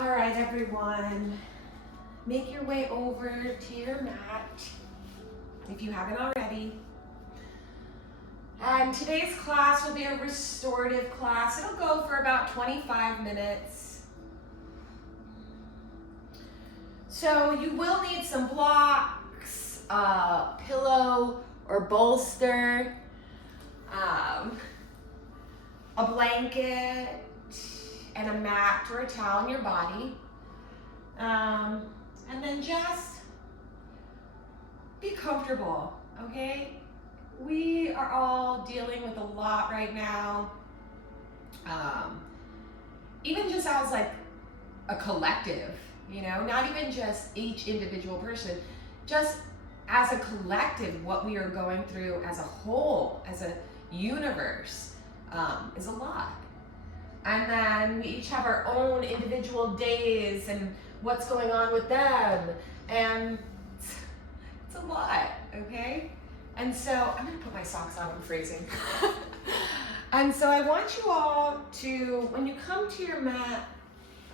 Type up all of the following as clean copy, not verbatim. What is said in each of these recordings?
All right, everyone, make your way over to your mat if you haven't already. And today's class will be a restorative class. It'll go for about 25 minutes. So you will need some blocks, a pillow or bolster, a blanket, and a mat or a towel on your body. And then just be comfortable, okay? We are all dealing with a lot right now. Even just as like a collective, you know, not even just each individual person, just as a collective, what we are going through as a whole, as a universe, is a lot. And then we each have our own individual days and what's going on with them. And it's a lot, okay? And so, I'm gonna put my socks on, I'm freezing. And so I want you all to, when you come to your mat,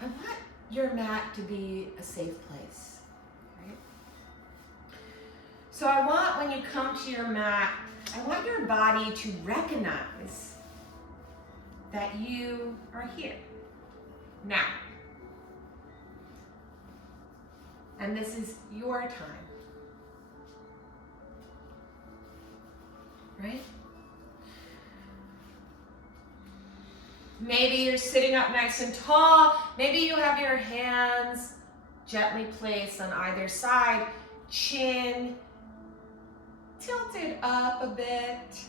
I want your mat to be a safe place, right? So I want, when you come to your mat, I want your body to recognize that you are here, now. And this is your time, right? Maybe you're sitting up nice and tall. Maybe you have your hands gently placed on either side, chin tilted up a bit.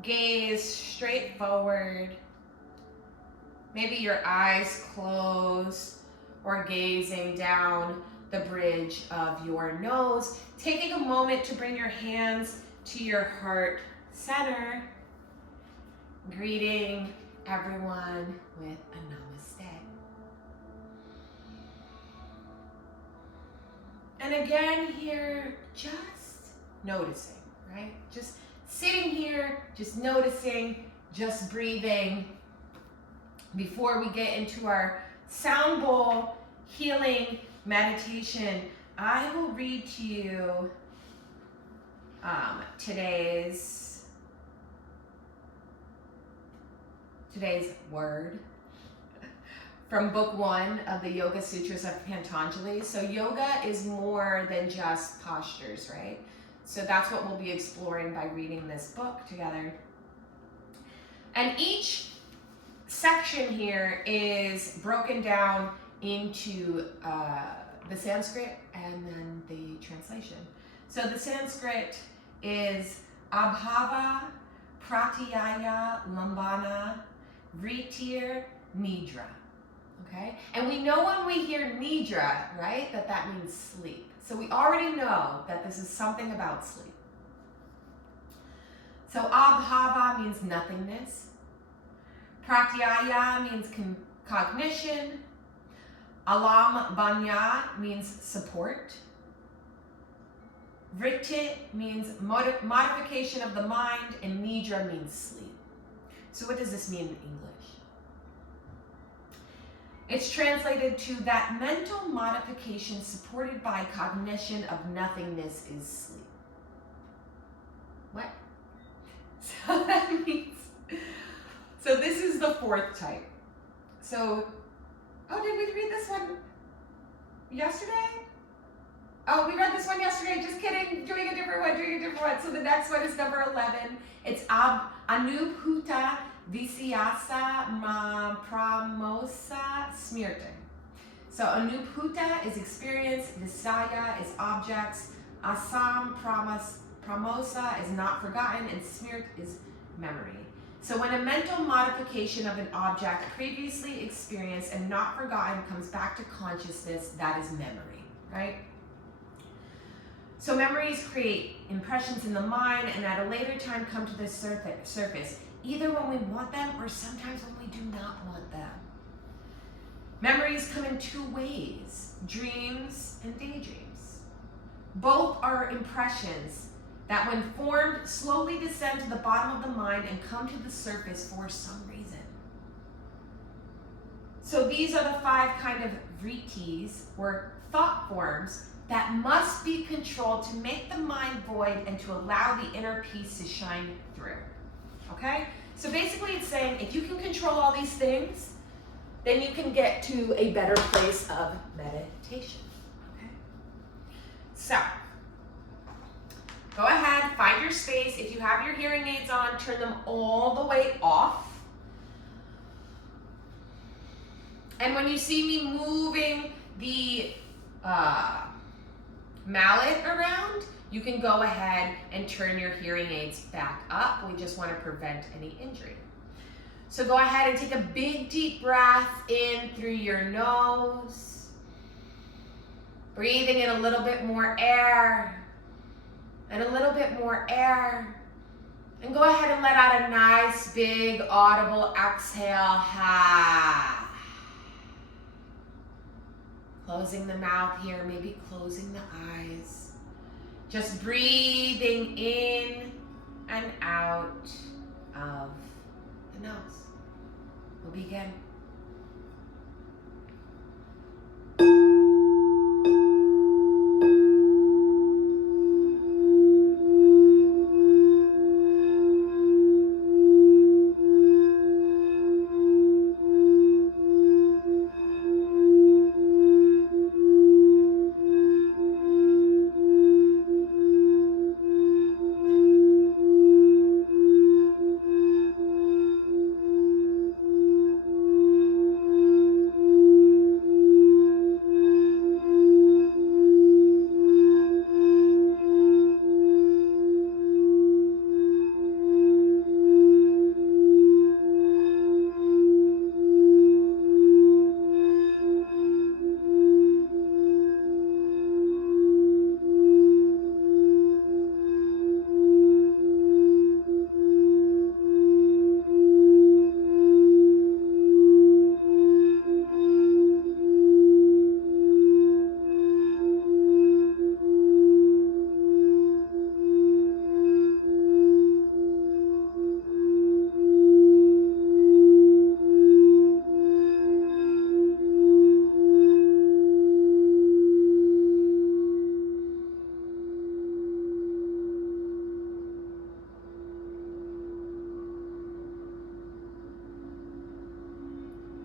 Gaze straight forward. Maybe your eyes closed or gazing down the bridge of your nose. Taking a moment to bring your hands to your heart center. Greeting everyone with a namaste. And again here, just noticing, right? Just sitting here, just noticing, just breathing. Before we get into our sound bowl healing meditation, I will read to you today's word from book 1 of the Yoga Sutras of Patanjali. So yoga is more than just postures, right? So that's what we'll be exploring by reading this book together. And each section here is broken down into the Sanskrit and then the translation. So the Sanskrit is abhava, pratyaya, lambana, vritir, nidra. Okay? And we know when we hear nidra, right, that means sleep. So we already know that this is something about sleep. So abhava means nothingness. Pratyaya means cognition. Alam banya means support. Vritti means modification of the mind, and nidra means sleep. So what does this mean in English? It's translated to that mental modification supported by cognition of nothingness is sleep. What? So that means, so this is the 4th type. So, oh, did we read this one yesterday? Oh, we read this one yesterday, just kidding, doing a different one. So the next one is number 11. It's Anubhuta Visyasa Pramosa Smirti. So Anubhuta is experience, Visaya is objects, Asam Pramosa is not forgotten, and Smirt is memory. So when a mental modification of an object previously experienced and not forgotten comes back to consciousness, that is memory, right? So memories create impressions in the mind and at a later time come to the surface, either when we want them or sometimes when we do not want them. Memories come in 2 ways, dreams and daydreams. Both are impressions that when formed slowly descend to the bottom of the mind and come to the surface for some reason. So these are the 5 kind of vrittis, or thought forms, that must be controlled to make the mind void and to allow the inner peace to shine through. Okay? So basically it's saying if you can control all these things, then you can get to a better place of meditation. Okay? So, go ahead, find your space. If you have your hearing aids on, turn them all the way off. And when you see me moving the mallet around, you can go ahead and turn your hearing aids back up. We just want to prevent any injury. So go ahead and take a big deep breath in through your nose. Breathing in a little bit more air and a little bit more air. And go ahead and let out a nice big audible exhale. Ha. Closing the mouth here, maybe closing the eyes. Just breathing in and out of the nose. We'll begin.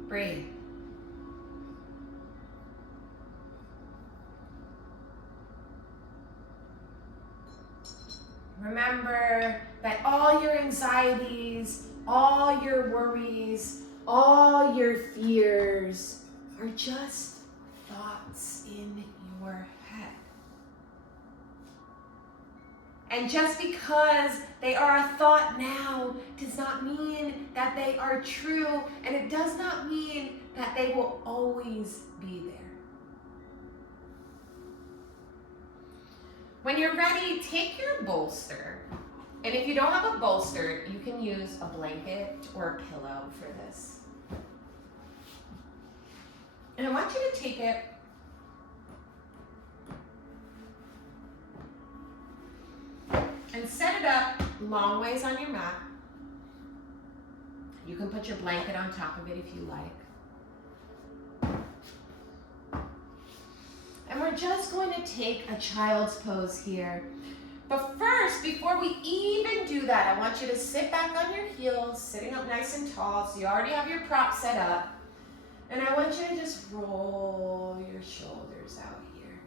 Breathe. Remember that all your anxieties, all your worries, all your fears are just thoughts in your head. And just because they are a thought now does not mean that they are true, and it does not mean that they will always be there. When you're ready, take your bolster. And if you don't have a bolster, you can use a blanket or a pillow for this. And I want you to take it and set it up long ways on your mat. You can put your blanket on top of it if you like. And we're just going to take a child's pose here. But first, before we even do that, I want you to sit back on your heels, sitting up nice and tall, so you already have your prop set up. And I want you to just roll your shoulders out here.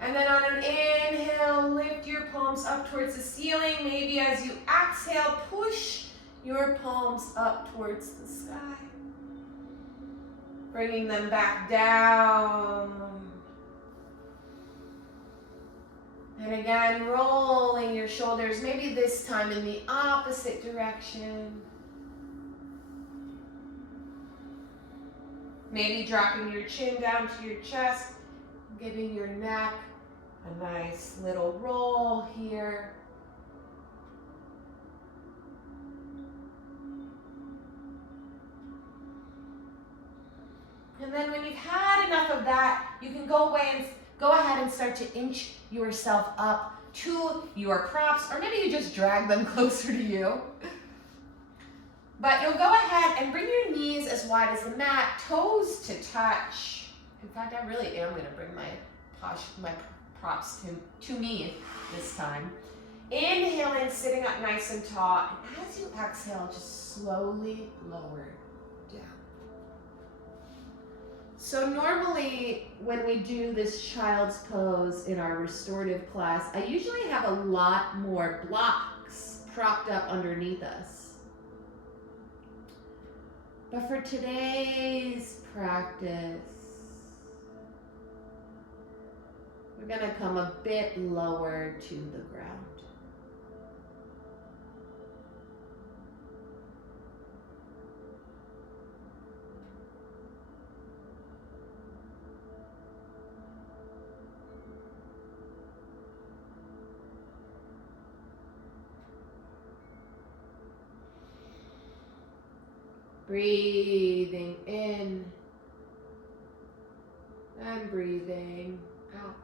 And then on an inhale, lift your palms up towards the ceiling. Maybe as you exhale, push your palms up towards the sky. Bringing them back down. And again, rolling your shoulders, maybe this time in the opposite direction. Maybe dropping your chin down to your chest, giving your neck a nice little roll here. And then when you've had enough of that, you can go ahead and start to inch yourself up to your props, or maybe you just drag them closer to you. But you'll go ahead and bring your knees as wide as the mat, toes to touch. In fact, I really am going to bring my props to me this time. Inhaling, sitting up nice and tall. And as you exhale, just slowly lower down. So normally when we do this child's pose in our restorative class, I usually have a lot more blocks propped up underneath us. But for today's practice, we're going to come a bit lower to the ground. Breathing in and breathing out.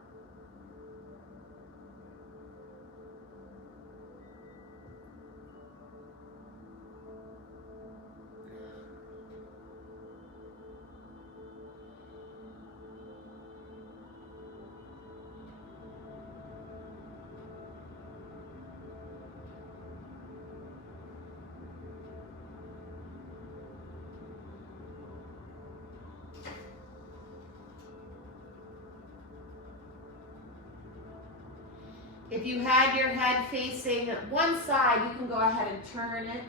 If you had your head facing one side, you can go ahead and turn it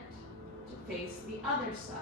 to face the other side.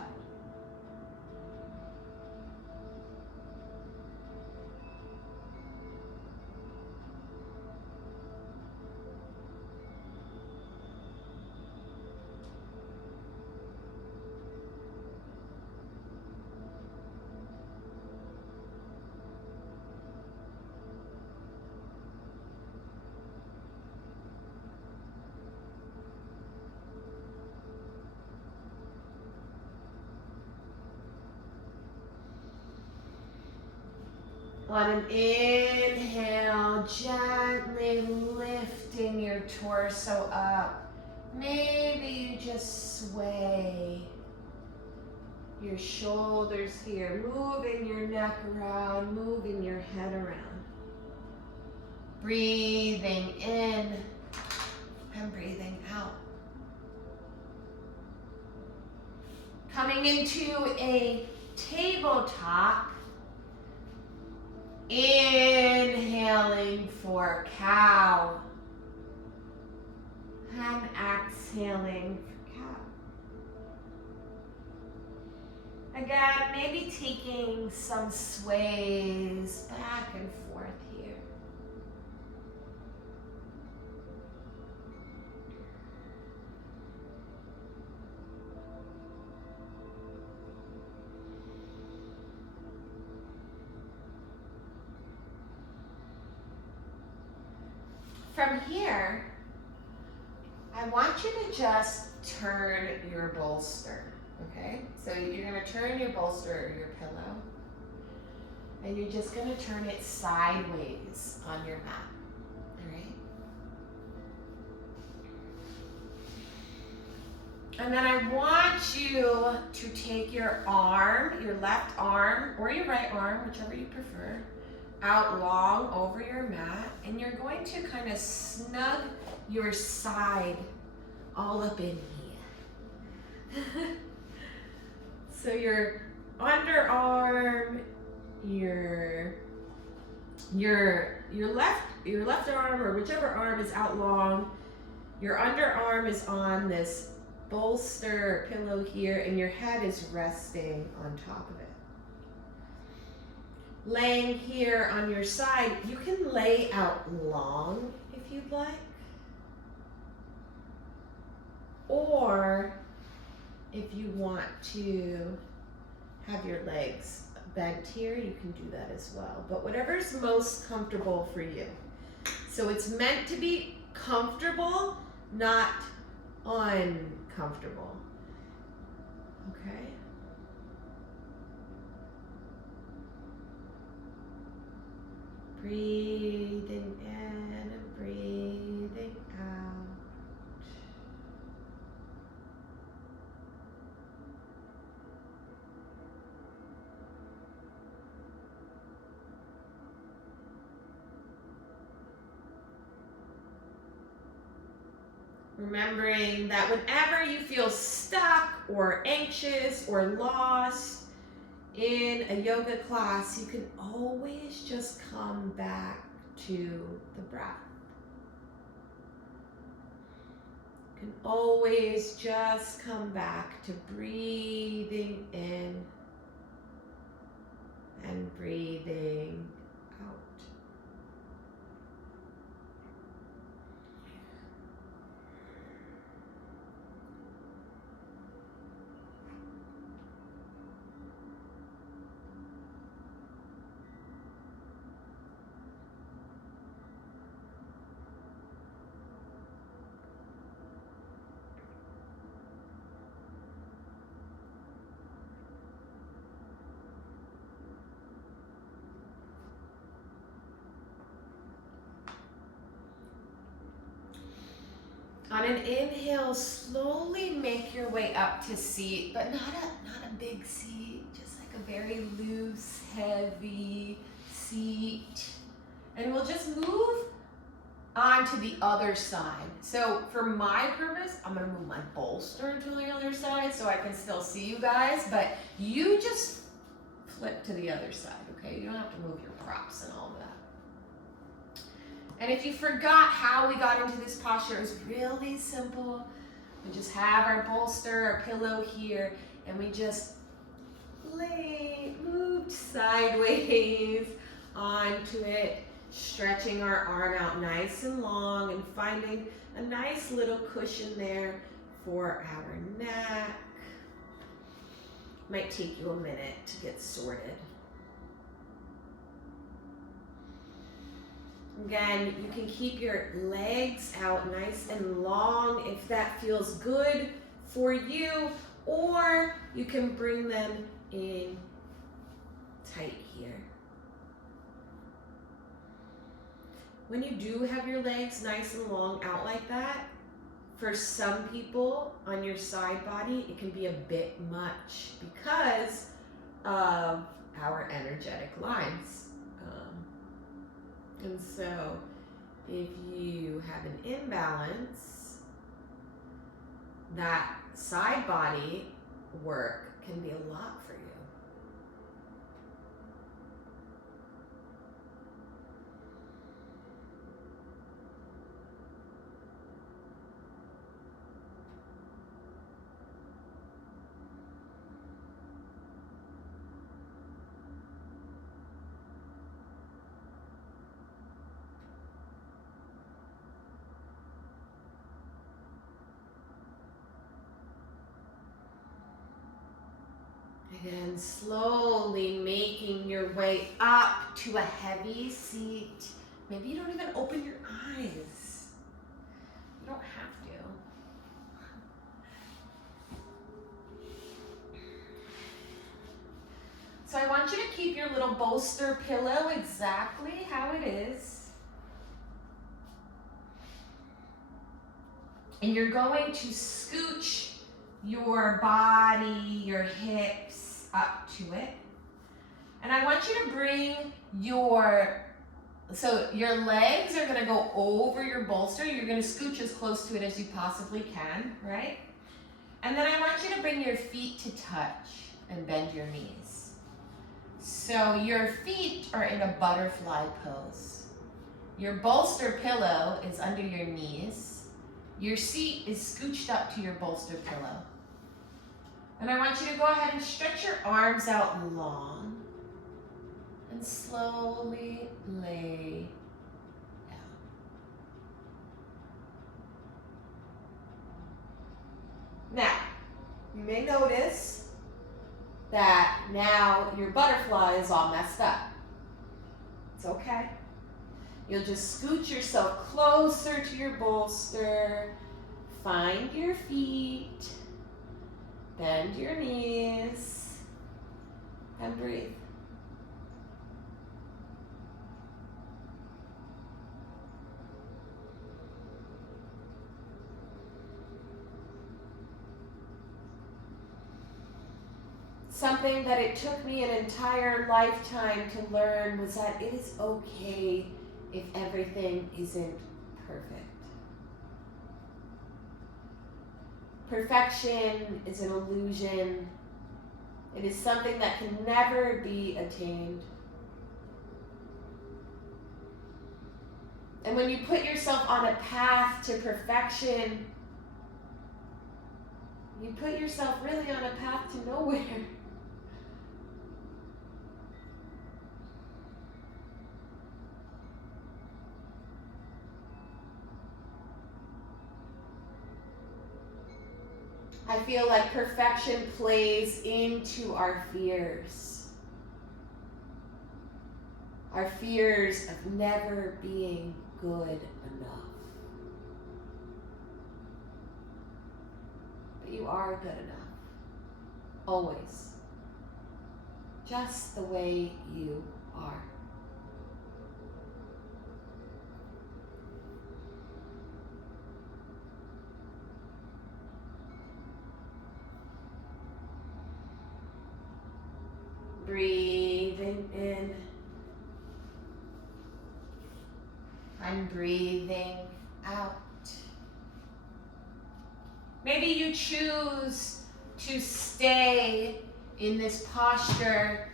On an inhale, gently lifting your torso up. Maybe you just sway your shoulders here, moving your neck around, moving your head around. Breathing in and breathing out. Coming into a tabletop. Inhaling for cow and exhaling for cow. Again, maybe taking some sways back and forth here. From here, I want you to just turn your bolster, okay? So you're going to turn your bolster or your pillow, and you're just going to turn it sideways on your mat, all right? And then I want you to take your arm, your left arm or your right arm, whichever you prefer, out long over your mat, and you're going to kind of snug your side all up in here. So your underarm, your left arm or whichever arm is out long, your underarm is on this bolster or pillow here, and your head is resting on top of it. Laying here on your side, you can lay out long if you'd like. Or if you want to have your legs bent here, you can do that as well. But whatever's most comfortable for you. So it's meant to be comfortable, not uncomfortable. Okay? Breathing in and breathing Remembering that whenever you feel stuck or anxious or lost in a yoga class, you can always just come back to the breath. You can always just come back to breathing in and breathing out. On an inhale, slowly make your way up to seat, but not a big seat, just like a very loose, heavy seat. And we'll just move on to the other side. So for my purpose, I'm gonna move my bolster to the other side so I can still see you guys, but you just flip to the other side, okay? You don't have to move your props and all of that. And if you forgot how we got into this posture, it was really simple. We just have our bolster, our pillow here, and we just moved sideways onto it, stretching our arm out nice and long and finding a nice little cushion there for our neck. Might take you a minute to get sorted. Again, you can keep your legs out nice and long if that feels good for you, or you can bring them in tight here. When you do have your legs nice and long out like that, for some people on your side body, it can be a bit much because of our energetic lines. And so if you have an imbalance, that side body work can be a lot for you. Again, slowly making your way up to a heavy seat. Maybe you don't even open your eyes. You don't have to. So I want you to keep your little bolster pillow exactly how it is. And you're going to scooch your body, your hips up to it. And I want you to bring your legs are gonna go over your bolster. You're gonna scooch as close to it as you possibly can, right? And then I want you to bring your feet to touch and bend your knees. So your feet are in a butterfly pose. Your bolster pillow is under your knees. Your seat is scooched up to your bolster pillow. And I want you to go ahead and stretch your arms out long and slowly lay down. Now, you may notice that now your butterfly is all messed up. It's okay. You'll just scooch yourself closer to your bolster, find your feet, bend your knees, and breathe. Something that it took me an entire lifetime to learn was that it is okay if everything isn't perfect. Perfection is an illusion. It is something that can never be attained. And when you put yourself on a path to perfection, you put yourself really on a path to nowhere. I feel like perfection plays into our fears. Our fears of never being good enough. But you are good enough. Always. Just the way you are. Breathing in. I'm breathing out. Maybe you choose to stay in this posture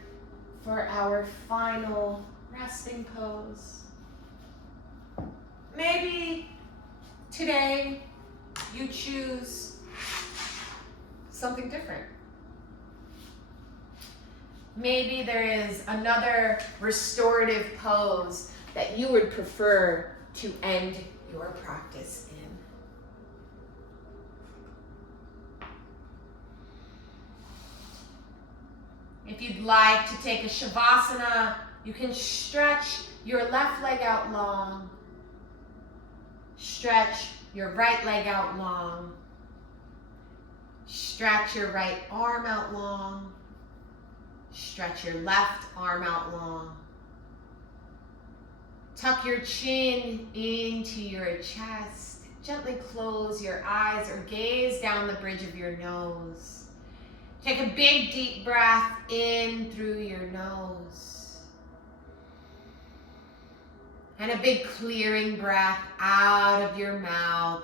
for our final resting pose. Maybe today you choose something different. Maybe there is another restorative pose that you would prefer to end your practice in. If you'd like to take a shavasana, you can stretch your left leg out long. Stretch your right leg out long. Stretch your right arm out long. Stretch your left arm out long. Tuck your chin into your chest. Gently close your eyes or gaze down the bridge of your nose. Take a big deep breath in through your nose. And a big clearing breath out of your mouth.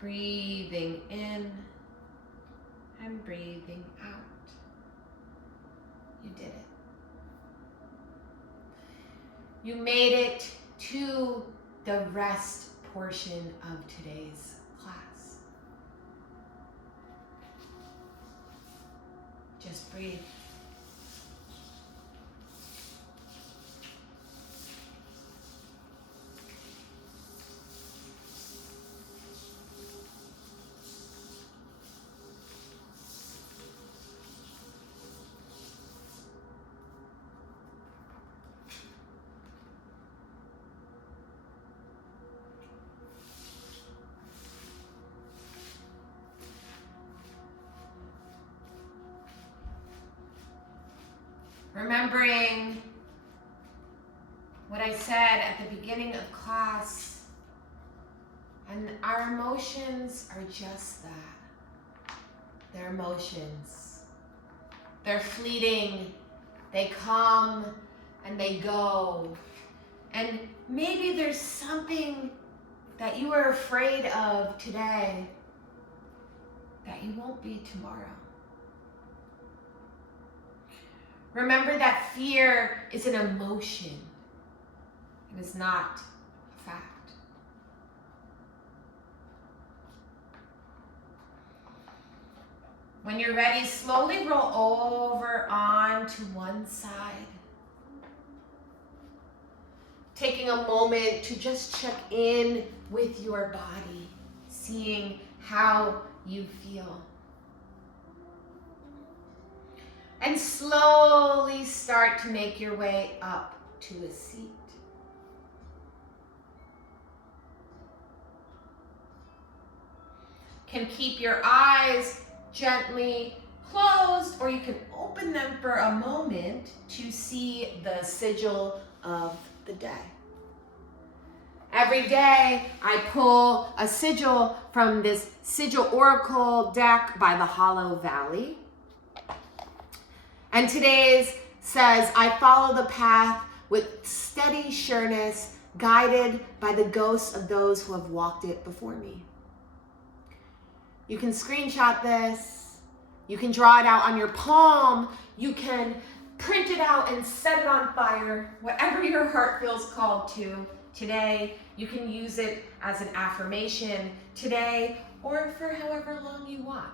Breathing in and breathing out. You did it. You made it to the rest portion of today's class. Just breathe. Remembering what I said at the beginning of class, and our emotions are just that. They're emotions. They're fleeting. They come and they go. And maybe there's something that you are afraid of today that you won't be tomorrow. Remember that fear is an emotion. It is not a fact. When you're ready, slowly roll over onto one side. Taking a moment to just check in with your body, seeing how you feel. And slowly start to make your way up to a seat. Can keep your eyes gently closed, or you can open them for a moment to see the sigil of the day. Every day I pull a sigil from this Sigil Oracle deck by the Hollow Valley. And today's says, I follow the path with steady sureness, guided by the ghosts of those who have walked it before me. You can screenshot this. You can draw it out on your palm. You can print it out and set it on fire, whatever your heart feels called to today. You can use it as an affirmation today or for however long you want.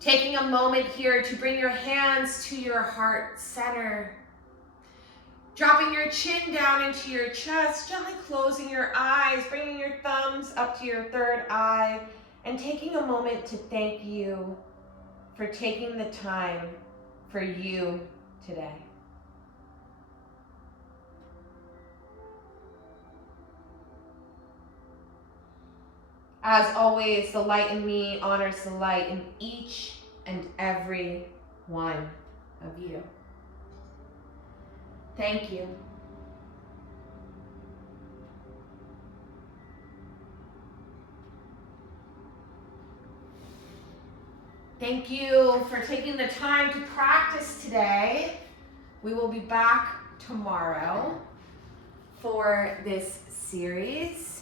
Taking a moment here to bring your hands to your heart center. Dropping your chin down into your chest, gently closing your eyes, bringing your thumbs up to your third eye, and taking a moment to thank you for taking the time for you today. As always, the light in me honors the light in each and every one of you. Thank you. Thank you for taking the time to practice today. We will be back tomorrow for this series.